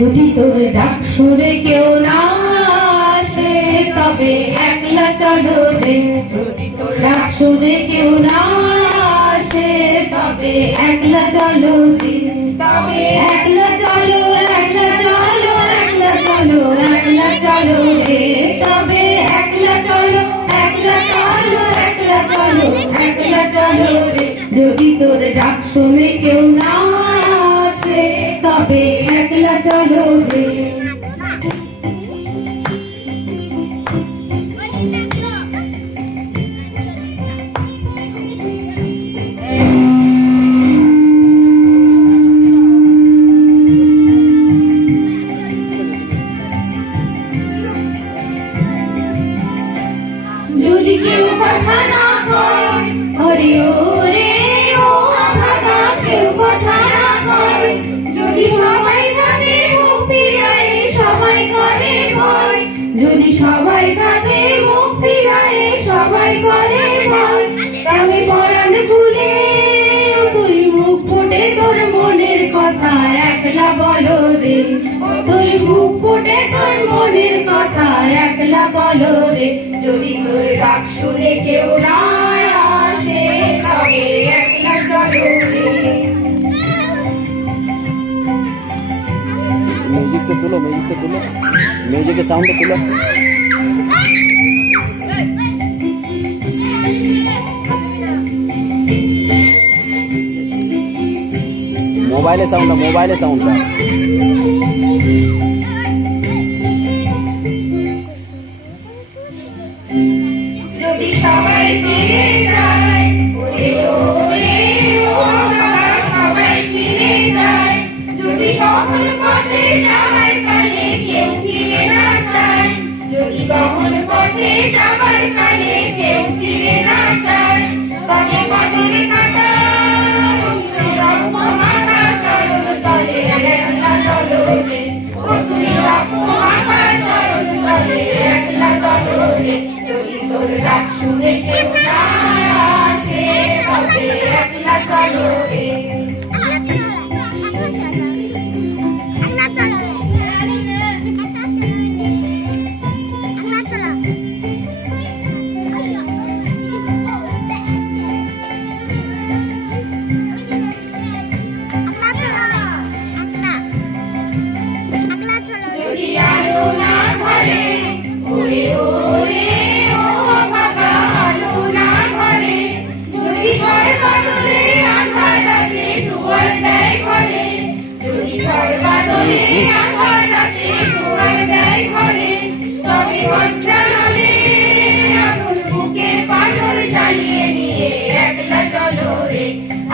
যদি তোর ডাক শুনে কেউ না আসে তবে একলা চলো রে। যদি তোর ডাক শুনে কেউ না আসে তবে একলা চলো রে। তবে একলা চলো, একলা চলো, একলা চলো, একলা চলো রে। তবে একলা চলো, একলা চলো, একলা চলো, একলা চলো রে। যদি তোর ডাক শুনে কেউ না আসে তবে একলা চলো রে। যদি কেউ কথা না কয় ওরে ওরে ও ভাগা, কেউ কথা না কয়, যদি সবাই থাকে মুখ ফিরায় সবাই করে ভয়, যদি সবাই থাকে মুখ ফিরায় সবাই করে ভয়, তবে পরাণ খুলে তুই মুখ ফুটে তোর মনের কথা একলা বলো রে। তুই মুখ ফুটে তোর মনের কথা একলা বলো রে। যদি তোর ডাক শুনে কেউ না আসে তবে একলা চলো রে। মিউজিকটা তুলো, মিউজিকটা তুলো, মিউজিকের সাউন্ডটা তুলো। মোবাইলে সাউন্ডটা, মোবাইলে সাউন্ডটা। যদি সবাই ফিরে যায় ওরে ওরে ও ভাগা, সবাই ফিরে যায়, যদি কখন পথে যাবার কালে কেউ ফিরে না চায়, যদি কখন পথে যাবার কালে কেউ ফিরে না চায়, তবে পথের কাটা রক্ত মাখা চরণ তলে একলা চলো রে। ও তুই রক্ত মাখা চরণ তলে একলা চলো রে। যদি তোর ডাক শুনে কেউ না আসে তবে একলা চলো রে। যদি আলো না ধরে ওরে ওরে ও ভাগা, আলো না ধরে, যদি ঝড় বাদলে আন্ধার রাতে দুয়ার দেয় ঘরে, যদি ঝড় বাদলে আন্ধার রাতে দুয়ার দেয় ঘরে, তবে বজ্রানলে আপন বুকের পাঁজর জ্বালিয়ে নিয়ে একলা চলো রে।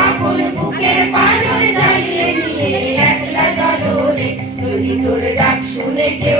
আপন বুকের পাঁজর জ্বালিয়ে নিয়ে একলা চলো রে। যদি তোর ডাক শুনে কেউ